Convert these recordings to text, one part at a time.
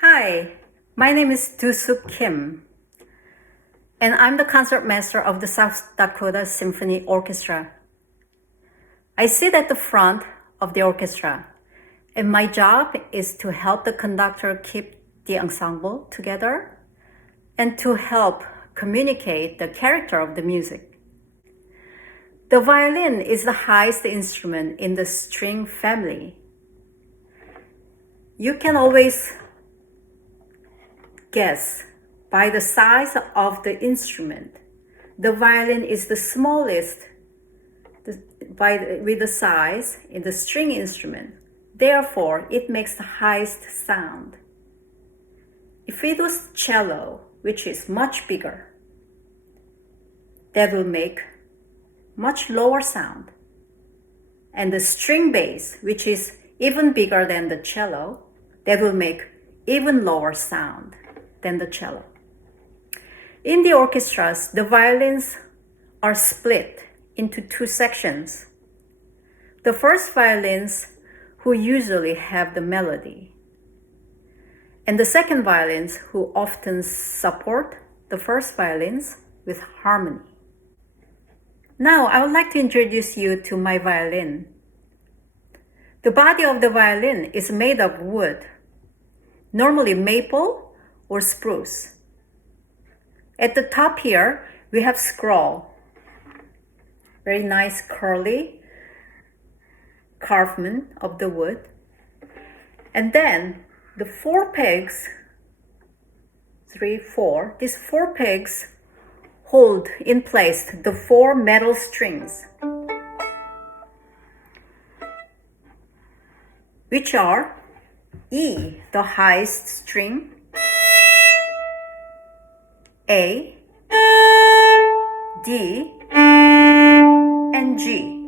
Hi, my name is Doosook Kim, and I'm the concertmaster of the South Dakota Symphony Orchestra. I sit at the front of the orchestra, and my job is to help the conductor keep the ensemble together and to help communicate the character of the music. The violin is the highest instrument in the string family. You can always guess by the size of the instrument. The violin is the smallest with the size in the string instrument. Therefore, it makes the highest sound. If it was cello, which is much bigger, that will make much lower sound. And the string bass, which is even bigger than the cello, that will make even lower sound than the cello. In the orchestras, the violins are split into two sections. The first violins, who usually have the melody, and the second violins, who often support the first violins with harmony. Now, I would like to introduce you to my violin. The body of the violin is made of wood, normally maple or spruce. At the top here, we have scroll, very nice curly carvement of the wood. And then the 4 pegs, 3, 4, these 4 pegs hold in place the 4 metal strings, which are E, the highest string, A, D, and G.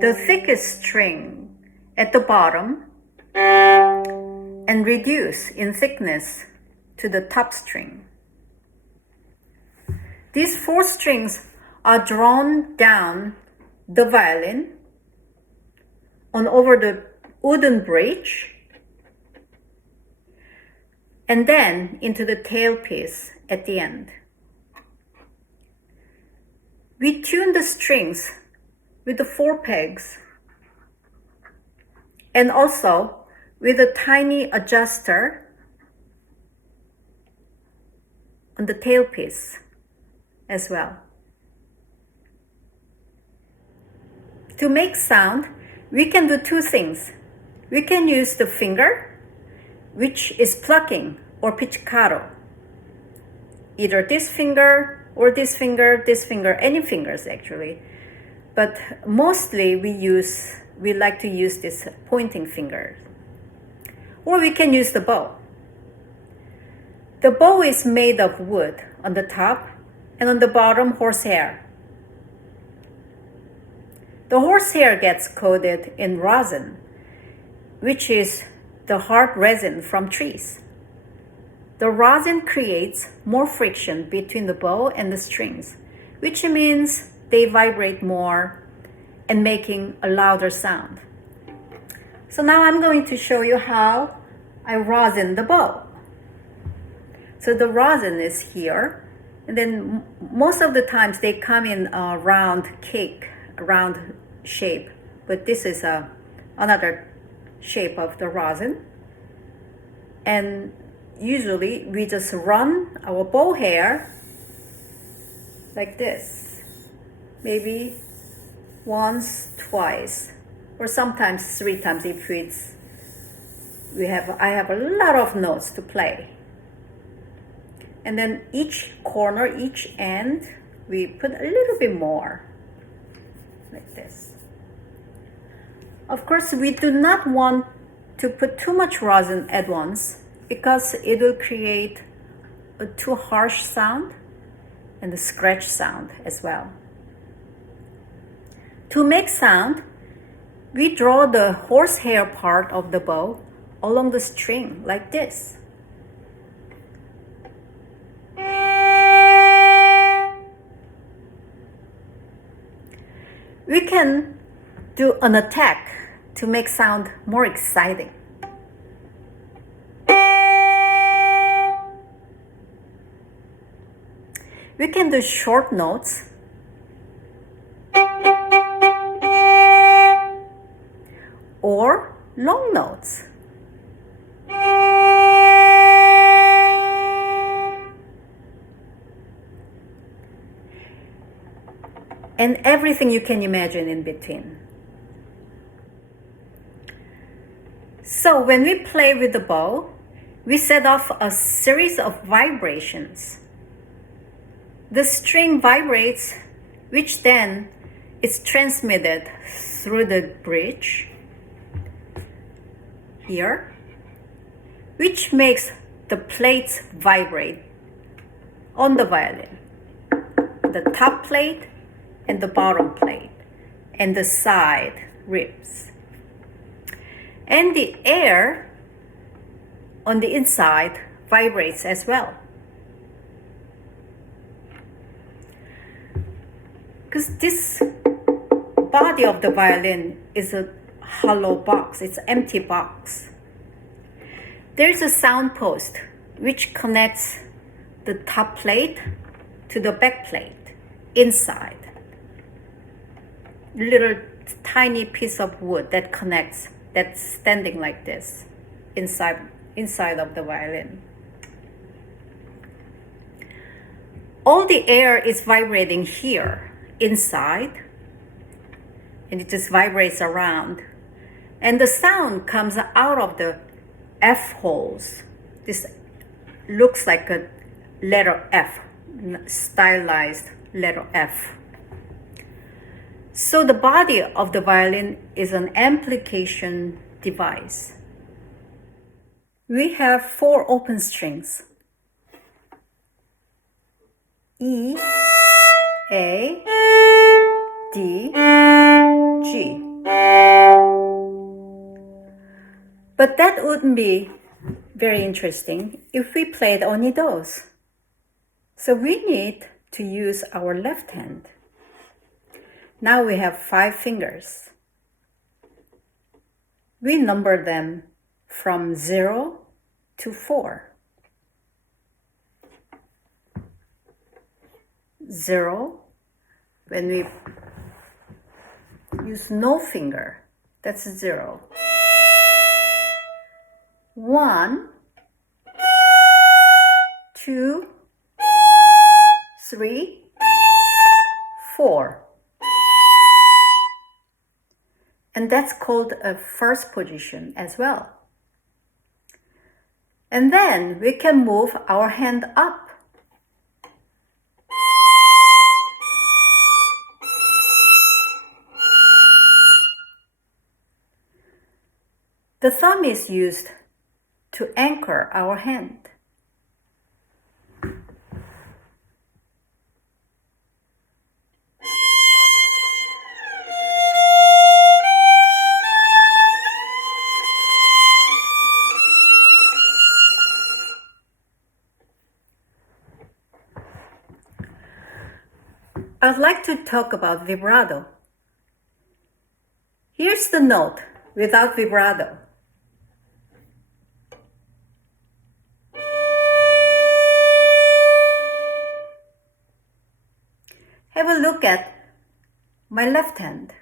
The thickest string at the bottom and reduce in thickness to the top string. These 4 strings are drawn down the violin on over the wooden bridge and then into the tailpiece at the end. We tune the strings with the 4 pegs and also with a tiny adjuster on the tailpiece as well. To make sound, we can do 2 things. We can use the finger, which is plucking or pizzicato. Either this finger or this finger, any fingers actually. But mostly we like to use this pointing finger. Or we can use the bow. The bow is made of wood on the top and on the bottom horsehair. The horsehair gets coated in rosin, which is the hard resin from trees. The rosin creates more friction between the bow and the strings, which means they vibrate more and making a louder sound. So now I'm going to show you how I rosin the bow. So the rosin is here, and then most of the times they come in a round cake, a round shape, but this is another shape of the rosin. And usually we just run our bow hair like this, maybe once, twice, or sometimes 3 times if I have a lot of notes to play. And then each corner, each end, we put a little bit more, like this. Of course, we do not want to put too much rosin at once because it will create a too harsh sound and a scratch sound as well. To make sound, we draw the horsehair part of the bow along the string like this. We can do an attack to make sound more exciting. We can do short notes or long notes. And everything you can imagine in between. So when we play with the bow, we set off a series of vibrations. The string vibrates, which then is transmitted through the bridge here, which makes the plates vibrate on the violin. The top plate and the bottom plate and the side ribs. And the air on the inside vibrates as well. Because this body of the violin is a hollow box, it's an empty box. There's a sound post which connects the top plate to the back plate inside. Little tiny piece of wood that connects, that's standing like this inside of the violin. All the air is vibrating here inside, and it just vibrates around, and the sound comes out of the F holes. This looks like a letter F, stylized letter F. So the body of the violin is an amplification device. We have 4 open strings: E, A, D, G. But that wouldn't be very interesting if we played only those. So we need to use our left hand. Now we have 5 fingers. We number them from 0 to 4. 0, when we use no finger, that's 0. 1, 2, 3, 4. And that's called a first position as well. And then we can move our hand up. The thumb is used to anchor our hand. I'd like to talk about vibrato. Here's the note without vibrato. Have a look at my left hand.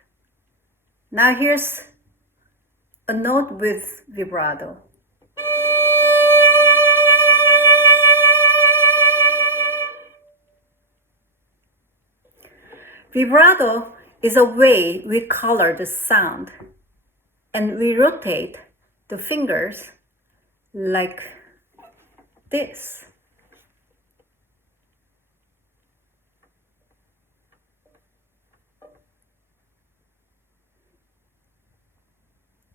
Now here's a note with vibrato. Vibrato is a way we color the sound, and we rotate the fingers like this.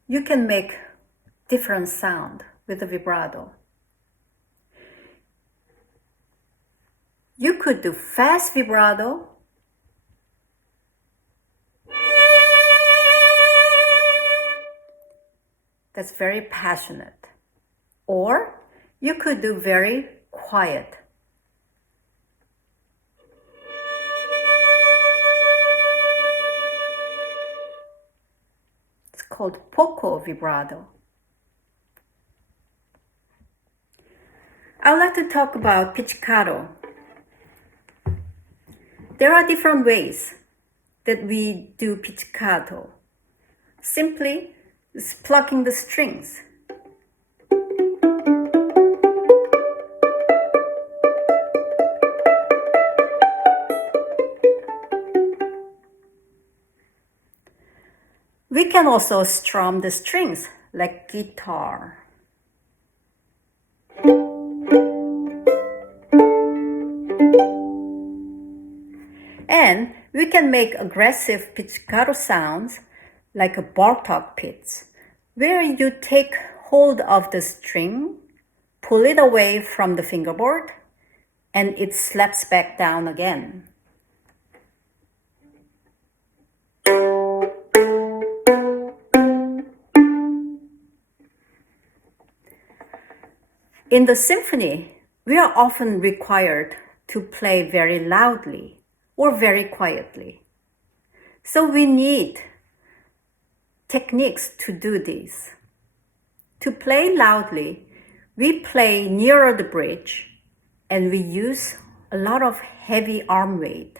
You can make different sound with the vibrato. You could do fast vibrato, that's very passionate, or you could do very quiet. It's called poco vibrato. I would like to talk about pizzicato. There are different ways that we do pizzicato. Simply plucking the strings. We can also strum the strings like guitar. And we can make aggressive pizzicato sounds like a Bartok pitch, where you take hold of the string, pull it away from the fingerboard, and it slaps back down again. In the symphony, we are often required to play very loudly or very quietly. So we need techniques to do this. To play loudly, we play nearer the bridge and we use a lot of heavy arm weight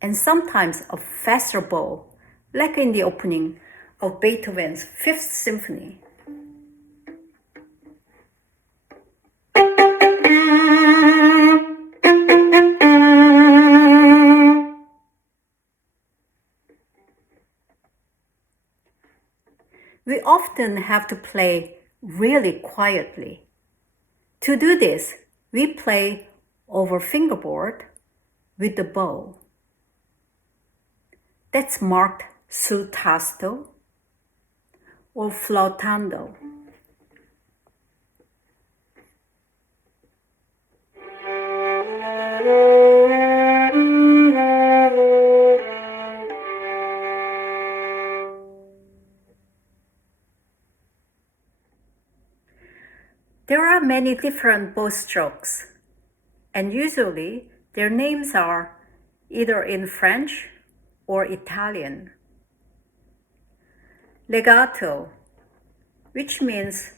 and sometimes a faster bow, like in the opening of Beethoven's Fifth Symphony. We often have to play really quietly. To do this, we play over fingerboard with the bow. That's marked sul tasto or flautando. There are many different bow strokes, and usually their names are either in French or Italian. Legato, which means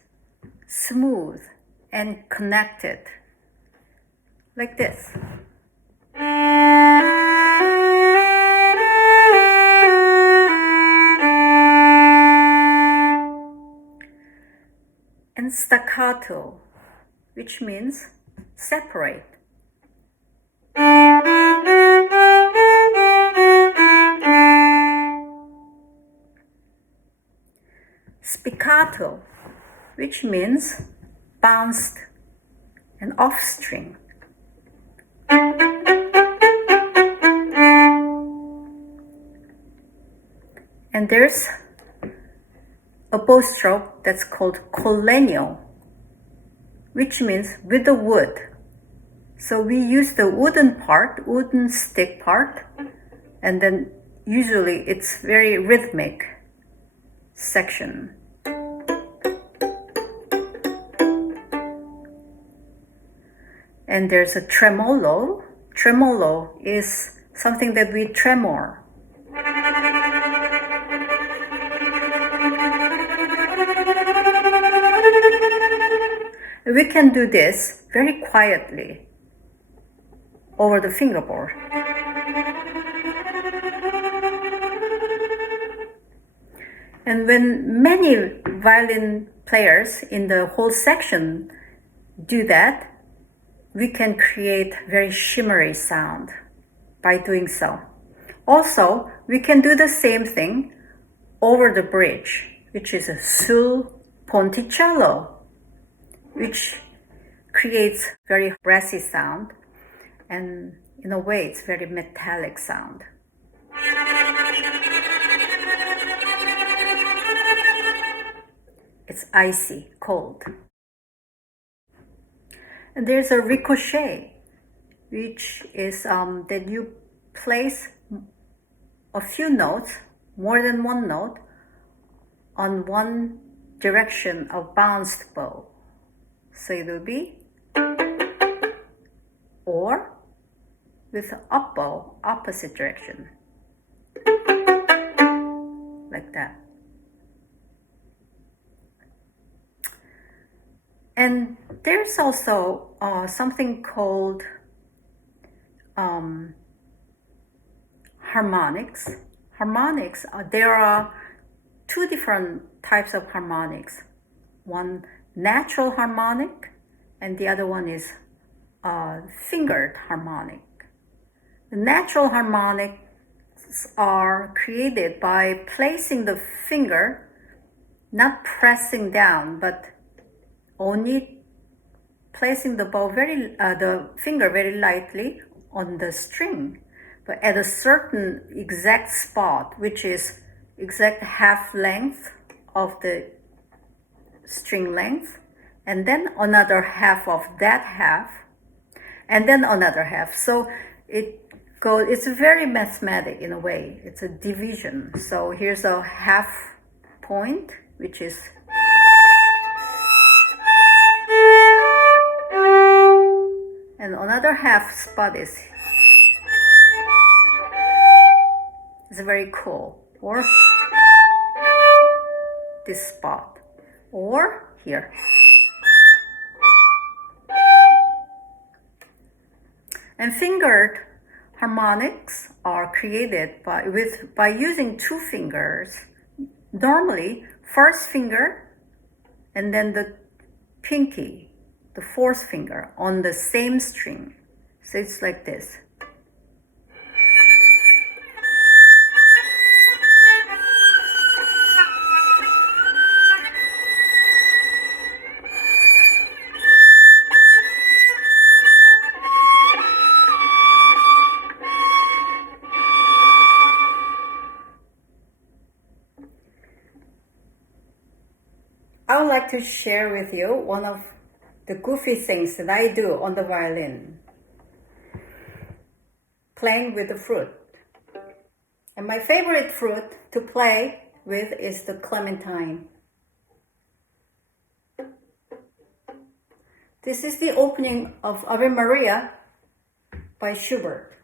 smooth and connected, like this. And staccato, which means separate. Spiccato, which means bounced and off string. And there's a bow stroke that's called collegno, which means with the wood. So we use the wooden stick part, and then usually it's very rhythmic section. And there's a tremolo. Tremolo is something that we tremor. We can do this very quietly over the fingerboard. And when many violin players in the whole section do that, we can create very shimmery sound by doing so. Also, we can do the same thing over the bridge, which is a sul ponticello, which creates very brassy sound, and in a way it's very metallic sound. It's icy, cold. And there's a ricochet, which is that you place a few notes, more than one note, on one direction of bounced bow. So it will be or with up bow, opposite direction, like that. And there's also something called harmonics. Harmonics, there are two different types of harmonics. One natural harmonic, and the other one is fingered harmonic. The natural harmonics are created by placing the finger, not pressing down, but only placing the finger very lightly on the string, but at a certain exact spot, which is exact half length of the string length, and then another half of that half, and then another half. So it's very mathematic in a way. It's a division. So here's a half point, which is and another half spot is very cool. Or this spot, or here. And fingered harmonics are created by using two fingers. Normally, first finger and then the pinky, the fourth finger on the same string. So it's like this. I would like to share with you one of the goofy things that I do on the violin, playing with the fruit. And my favorite fruit to play with is the clementine. This is the opening of Ave Maria by Schubert.